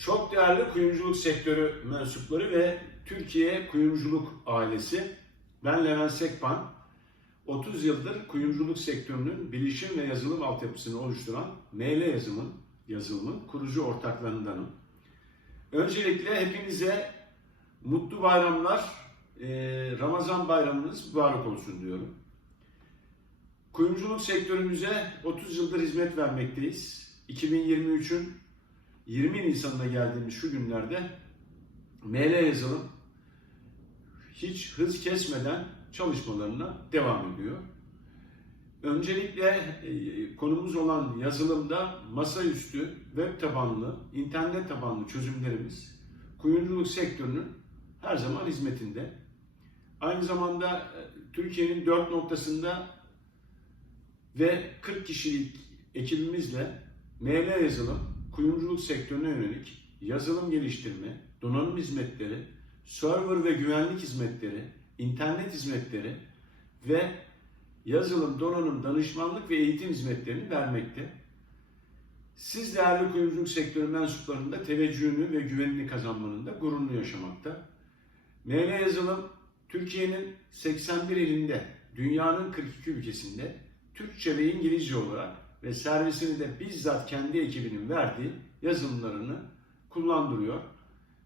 Çok değerli kuyumculuk sektörü mensupları ve Türkiye Kuyumculuk ailesi. Ben Levent Sekban. 30 yıldır kuyumculuk sektörünün bilişim ve yazılım altyapısını oluşturan ML Yazılım'ın yazılımın kurucu ortaklarındanım. Öncelikle hepinize mutlu bayramlar, eee, Ramazan bayramınız mübarek olsun diyorum. Kuyumculuk sektörümüze 30 yıldır hizmet vermekteyiz. 2023'ün 20 Nisan'da geldiğimiz şu günlerde ML yazılım hiç hız kesmeden çalışmalarına devam ediyor. Öncelikle e, konumuz olan yazılımda masaüstü, web tabanlı, internet tabanlı çözümlerimiz kuyumculuk sektörünün her zaman hizmetinde. Aynı zamanda e, Türkiye'nin dört noktasında ve 40 kişilik ekibimizle ML yazılım, kuyumculuk sektörüne yönelik yazılım geliştirme, donanım hizmetleri, server ve güvenlik hizmetleri, internet hizmetleri ve yazılım, donanım, danışmanlık ve eğitim hizmetlerini vermekte. Siz değerli kuyumculuk sektörü mensuplarının da teveccühünü ve güvenini kazanmanın da gururunu yaşamakta. ML yazılım Türkiye'nin 81 ilinde, dünyanın 42 ülkesinde Türkçe ve İngilizce olarak ve servisini de bizzat kendi ekibinin verdiği yazılımlarını kullandırıyor.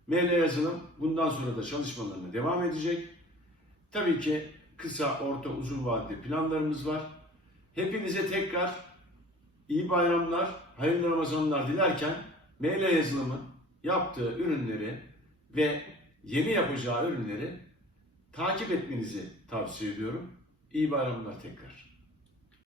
ML yazılım bundan sonra da çalışmalarına devam edecek. Tabii ki kısa, orta, uzun vadeli planlarımız var. Hepinize tekrar iyi bayramlar, hayırlı Ramazanlar dilerken ML yazılımın yaptığı ürünleri ve yeni yapacağı ürünleri takip etmenizi tavsiye ediyorum. İyi bayramlar tekrar.